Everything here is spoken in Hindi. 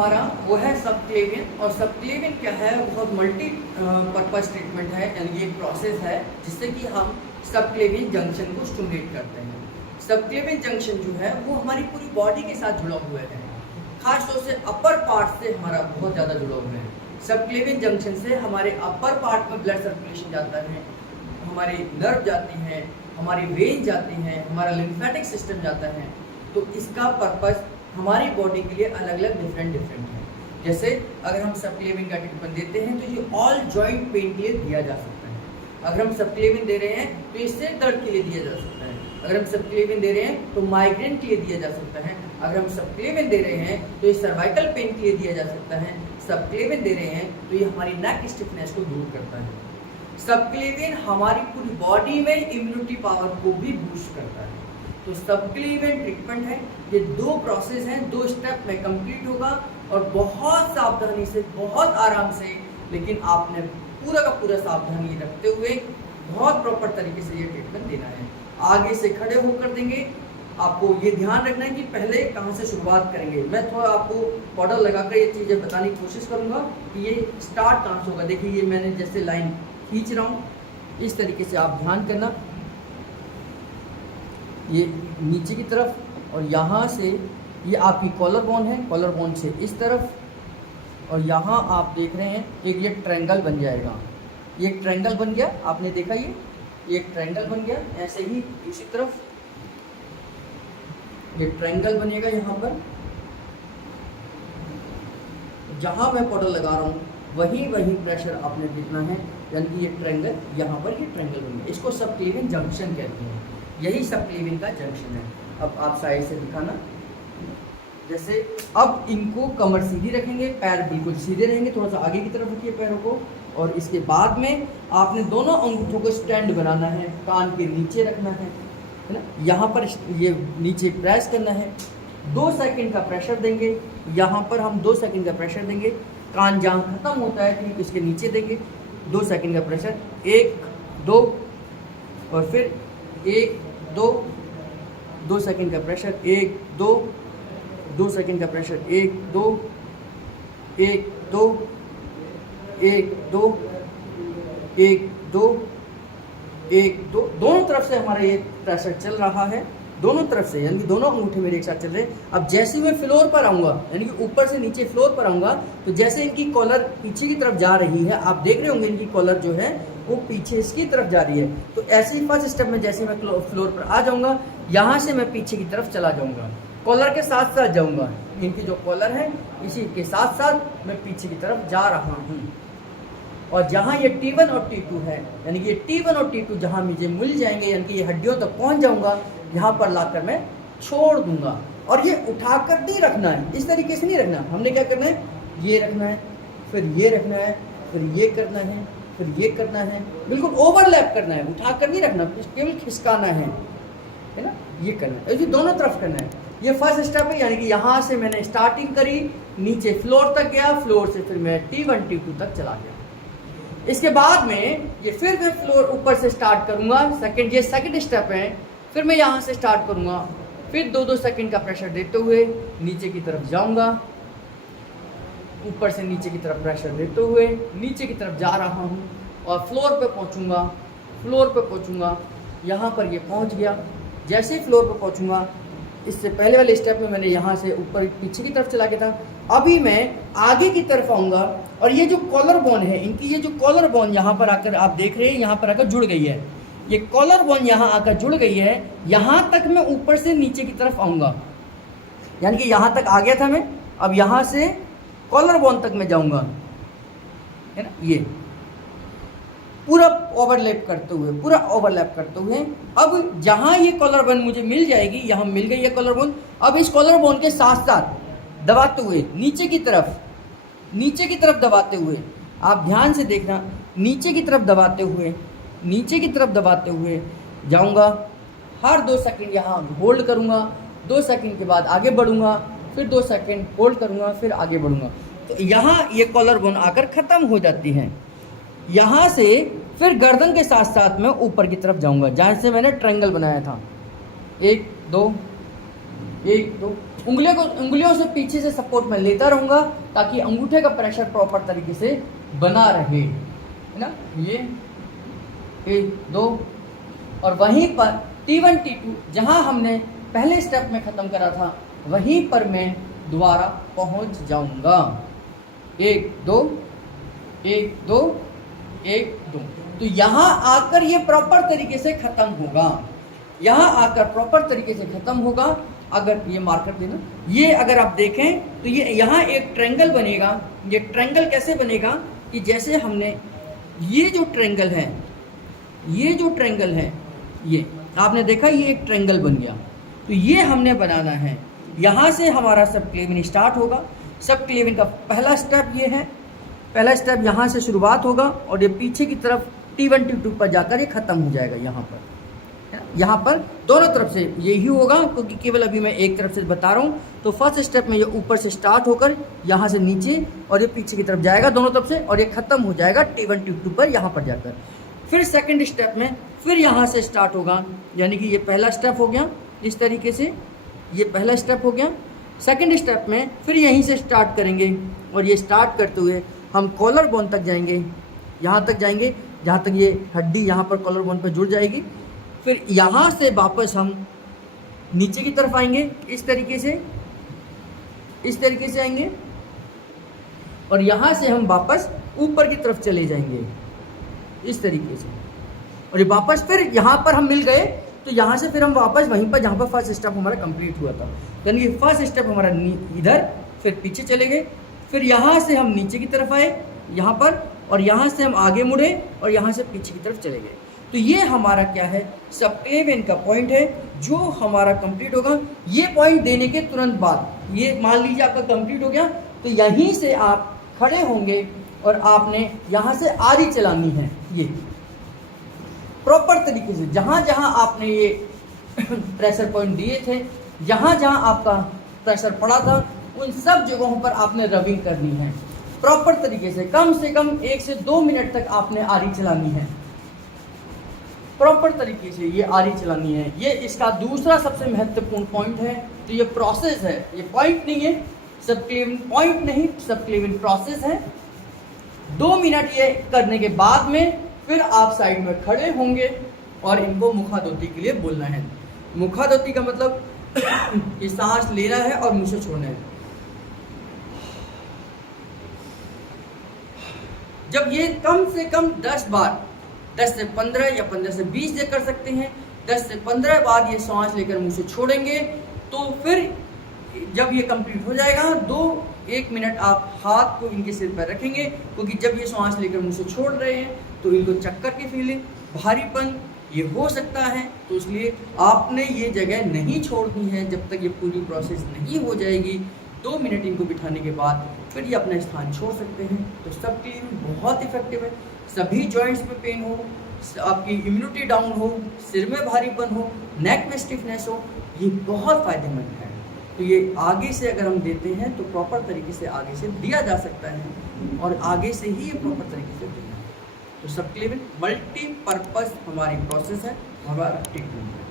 हमारा वो है सबक्लेवियन। और सबक्लेवियन क्या है, बहुत मल्टी पर्पस ट्रीटमेंट है, यानी ये प्रोसेस है जिससे कि हम सबक्लेवियन जंक्शन को स्टिमुलेट करते हैं। सबक्लेवियन जंक्शन जो है वो हमारी पूरी बॉडी के साथ जुड़ा हुआ है, खास तौर से अपर पार्ट से हमारा बहुत ज़्यादा जुड़ा हुआ है। सबक्लेवियन जंक्शन से हमारे अपर पार्ट में ब्लड सर्कुलेशन जाता है, हमारे नर्व जाती हैं, हमारी वेन जाती हैं, हमारा लिम्फेटिक सिस्टम जाता है। तो इसका पर्पस हमारी बॉडी के लिए अलग अलग डिफरेंट है। जैसे अगर हम सबक्लेवियन का ट्रीटमेंट देते हैं तो ये ऑल जॉइंट पेन के लिए दिया जा सकता है। अगर हम सबक्लेवियन दे रहे हैं तो ये सिर दर्द के लिए दिया जा सकता है। अगर हम सबक्लेवियन दे रहे हैं तो माइग्रेन के लिए दिया जा सकता है। अगर हम सबक्लेवियन दे रहे हैं तो ये सर्वाइकल पेन के लिए दिया जा सकता है। सबक्लेवियन दे रहे हैं तो ये हमारी नेक स्टिफनेस को दूर करता है। सबक्लेवियन हमारी पूरी बॉडी में इम्यूनिटी पावर को भी बूस्ट करता है। तो सबक्लेवियन ट्रीटमेंट है, ये 2 प्रोसेस हैं, 2 स्टेप में कंप्लीट होगा और बहुत सावधानी से, बहुत आराम से, लेकिन आपने पूरा का पूरा सावधानी रखते हुए बहुत प्रॉपर तरीके से ये ट्रीटमेंट देना है। आगे से खड़े होकर देंगे। आपको ये ध्यान रखना है कि पहले कहाँ से शुरुआत करेंगे। मैं थोड़ा आपको पाउडर लगाकर ये चीज़ें बताने की कोशिश करूँगा कि ये स्टार्ट कहाँ से होगा। देखिए ये मैंने जैसे लाइन खींच रहा हूँ, इस तरीके से आप ध्यान करना, ये नीचे की तरफ और यहाँ से ये आपकी कॉलर बोन है, कॉलर बोन से इस तरफ, और यहाँ आप देख रहे हैं एक ये ट्रायंगल बन जाएगा। ये एक ट्रायंगल बन गया, आपने देखा ये एक ट्रायंगल बन गया। ऐसे ही दूसरी तरफ ये ट्रायंगल बनेगा। यहाँ पर जहाँ मैं पाउडर लगा रहा हूँ वही प्रेशर आपने देखना है, यानी कि ये ट्रायंगल यहाँ पर ये ट्रायंगल बन गया। इसको सबक्लेवियन जंक्शन कहते हैं, यही सबक्लेवियन का जंक्शन है। अब आप साइड से दिखाना, जैसे अब इनको कमर सीधी रखेंगे, पैर बिल्कुल सीधे रहेंगे, थोड़ा सा आगे की तरफ रखिए पैरों को, और इसके बाद में आपने दोनों अंगूठों को स्टैंड बनाना है, कान के नीचे रखना है ना, यहाँ पर ये नीचे प्रेस करना है। 2 सेकंड का प्रेशर देंगे, यहाँ पर हम 2 सेकंड का प्रेशर देंगे। कान जहाँ खत्म होता है ठीक इसके नीचे देंगे 2 सेकंड का प्रेशर, 1 2, और फिर 1 2, 2 सेकंड का प्रेशर, 1 2, 2 सेकंड का प्रेशर, 1 2 1 2 1 2 1 2 1 2। दोनों तरफ से हमारा ये प्रेशर चल रहा है, दोनों तरफ से, यानी कि दोनों अंगूठे मेरे एक साथ चल रहे हैं। अब जैसे मैं फ्लोर पर आऊँगा, यानी कि ऊपर से नीचे फ्लोर पर आऊँगा, तो जैसे इनकी कॉलर पीछे की तरफ जा रही है, आप देख रहे होंगे इनकी कॉलर जो है वो पीछे इसकी तरफ जा रही है। तो ऐसे ही फर्स्ट स्टेप में जैसे मैं फ्लोर पर आ जाऊँगा, यहाँ से मैं पीछे की तरफ चला जाऊँगा, कॉलर के साथ साथ जाऊँगा। इनकी जो कॉलर है इसी के साथ साथ मैं पीछे की तरफ जा रहा हूँ। और जहाँ ये T1 और T2 है, यानी कि ये T1 और T2 जहाँ मुझे मिल जाएंगे, यानी कि ये हड्डियों तक पहुँच जाऊँगा, यहाँ पर लाकर मैं छोड़ दूंगा। और ये उठाकर नहीं रखना है, इस तरीके से नहीं रखना। हमने क्या करना है, ये रखना है, फिर ये रखना है, फिर ये करना है, फिर ये करना है, बिल्कुल ओवरलैप करना है, उठाकर नहीं रखना, केवल खिसकाना है ना, ये करना है। ये दोनों तरफ करना है। ये फर्स्ट स्टेप है, यानी कि यहाँ से मैंने स्टार्टिंग करी, नीचे फ्लोर तक गया, फ्लोर से फिर मैं T1 T2 तक चला गया। इसके बाद में ये फिर मैं फ्लोर ऊपर से स्टार्ट करूँगा, सेकंड, ये सेकंड स्टेप है। फिर मैं यहाँ से स्टार्ट करूँगा, फिर 2-2 सेकंड का प्रेशर देते हुए नीचे की तरफ जाऊँगा, ऊपर से नीचे की तरफ प्रेशर देते हुए नीचे की तरफ जा रहा हूँ, और फ्लोर पे पहुँचूँगा। यहाँ पर ये पहुँच गया। जैसे ही फ्लोर पे पहुँचूँगा, इससे पहले वाले स्टेप में मैंने यहाँ से ऊपर पीछे की तरफ चला गया था, अभी मैं आगे की तरफ आऊँगा, और ये जो कॉलर बोन है, इनकी ये जो कॉलर बोन यहाँ पर आकर आप देख रहे हैं, यहाँ पर आकर जुड़ गई है। ये कॉलर बोन यहाँ आकर जुड़ गई है, यहाँ तक मैं ऊपर से नीचे की तरफ आऊँगा, यानी कि यहाँ तक आ गया था मैं, अब यहाँ से कॉलर बोन तक मैं जाऊँगा, है ना, ये पूरा ओवरलैप करते हुए अब जहाँ ये कॉलर बोन मुझे मिल जाएगी, यहाँ मिल गई है कॉलर बोन। अब इस कॉलर बोन के साथ साथ दबाते हुए नीचे की तरफ दबाते हुए, आप ध्यान से देखना, नीचे की तरफ दबाते हुए जाऊंगा। हर 2 सेकंड यहाँ होल्ड करूँगा, 2 सेकंड के बाद आगे बढ़ूँगा, फिर 2 सेकंड होल्ड करूँगा, फिर आगे बढ़ूँगा। तो यहाँ ये कॉलर बोन आकर ख़त्म हो जाती है। यहाँ से फिर गर्दन के साथ साथ मैं ऊपर की तरफ जाऊँगा, जहाँ से मैंने ट्रायंगल बनाया था। 1 2 1 2, उंगलियों से पीछे से सपोर्ट में लेता रहूँगा ताकि अंगूठे का प्रेशर प्रॉपर तरीके से बना रहे, है ना। ये 1 2, और वहीं पर T1 T2 जहाँ हमने पहले स्टेप में ख़त्म करा था वहीं पर मैं दोबारा पहुँच जाऊँगा। 1 2 1 2 1 2, तो यहाँ आकर ये प्रॉपर तरीके से ख़त्म होगा, यहाँ आकर प्रॉपर तरीके से ख़त्म होगा। अगर ये मार्कर देना, ये अगर आप देखें तो ये यहाँ एक ट्रायंगल बनेगा। ये ट्रायंगल कैसे बनेगा कि जैसे हमने ये जो ट्रायंगल है, ये जो ट्रायंगल है, ये आपने देखा ये एक ट्रायंगल बन गया। तो ये हमने बनाना है, यहाँ से हमारा सब क्लेविन स्टार्ट होगा। सब क्लेविन का पहला स्टेप ये है, पहला स्टेप यहाँ से शुरुआत होगा और ये पीछे की तरफ T1 T2 पर जाकर ये ख़त्म हो जाएगा। यहाँ पर दोनों तरफ से यही होगा, क्योंकि केवल अभी मैं एक तरफ से बता रहा हूँ। तो फर्स्ट स्टेप में ये ऊपर से स्टार्ट होकर यहाँ से नीचे और ये पीछे की तरफ जाएगा दोनों तरफ से, और ये ख़त्म हो जाएगा T1 T2 पर यहाँ पर जाकर। फिर सेकंड स्टेप में फिर यहाँ से स्टार्ट होगा, यानी कि ये पहला स्टेप हो गया इस तरीके से, ये पहला स्टेप हो गया। सेकंड स्टेप में फिर यहीं से स्टार्ट करेंगे और ये स्टार्ट करते हुए हम कॉलर बोन तक जाएंगे, यहाँ तक जाएंगे जहाँ तक ये हड्डी यहाँ पर कॉलर बोन पर जुड़ जाएगी। फिर यहाँ से वापस हम नीचे की तरफ आएंगे इस तरीके से आएंगे, और यहाँ से हम वापस ऊपर की तरफ चले जाएंगे इस तरीके से, और ये वापस फिर यहाँ पर हम मिल गए। तो यहाँ से फिर हम वापस वहीं पर जहाँ पर फर्स्ट स्टेप हमारा कंप्लीट हुआ था, यानी कि फर्स्ट स्टेप हमारा इधर, फिर पीछे चले गए, फिर यहाँ से हम नीचे की तरफ आए यहाँ पर, और यहाँ से हम आगे मुड़े और यहाँ से पीछे की तरफ चले गए। तो ये हमारा क्या है, सब क्लेविन का पॉइंट है जो हमारा कंप्लीट होगा। ये पॉइंट देने के तुरंत बाद ये मान लीजिए आपका कंप्लीट हो गया, तो यहीं से आप खड़े होंगे और आपने यहाँ से आरी चलानी है। ये प्रॉपर तरीके से जहाँ जहाँ आपने ये प्रेशर पॉइंट दिए थे, जहाँ जहाँ आपका प्रेशर पड़ा था, उन सब जगहों पर आपने रबिंग करनी है प्रॉपर तरीके से। कम 1 से 2 मिनट तक आपने आरी चलानी है, प्रॉपर तरीके से ये आरी चलानी है। ये इसका दूसरा सबसे महत्वपूर्ण पॉइंट है। तो ये प्रोसेस है, ये पॉइंट नहीं है, सब क्लेविन पॉइंट नहीं, सब क्लेविन प्रोसेस है। 2 मिनट ये करने के बाद में फिर आप साइड में खड़े होंगे और इनको मुखादोती के लिए बोलना है। मुखादोती का मतलब कि सांस लेना है और मुंह से छोड़ना है। जब ये कम से कम 10 बार, 10 से 15 या 15 से 20 ये कर सकते हैं, 10 से 15 बार ये सांस लेकर मुंह से छोड़ेंगे, तो फिर जब ये कंप्लीट हो जाएगा 1 मिनट आप हाथ को इनके सिर पर रखेंगे, क्योंकि जब ये सांस लेकर मुंह से छोड़ रहे हैं तो इनको चक्कर की फीलिंग, भारीपन ये हो सकता है। तो इसलिए आपने ये जगह नहीं छोड़नी है जब तक ये पूरी प्रोसेस नहीं हो जाएगी। 2 मिनट इनको बिठाने के बाद फिर ये अपना स्थान छोड़ सकते हैं। तो सब क्लेविन बहुत इफेक्टिव है। सभी जॉइंट्स में पेन हो, आपकी इम्यूनिटी डाउन हो, सिर में भारीपन हो, नेक में स्टिफनेस हो, ये बहुत फ़ायदेमंद है। तो ये आगे से अगर हम देते हैं तो प्रॉपर तरीके से आगे से दिया जा सकता है, और आगे से ही ये प्रॉपर तरीके से देना है। तो सब क्लेविन मल्टीपर्पज़ हमारी प्रोसेस है, हमारा ट्रीटमेंट है।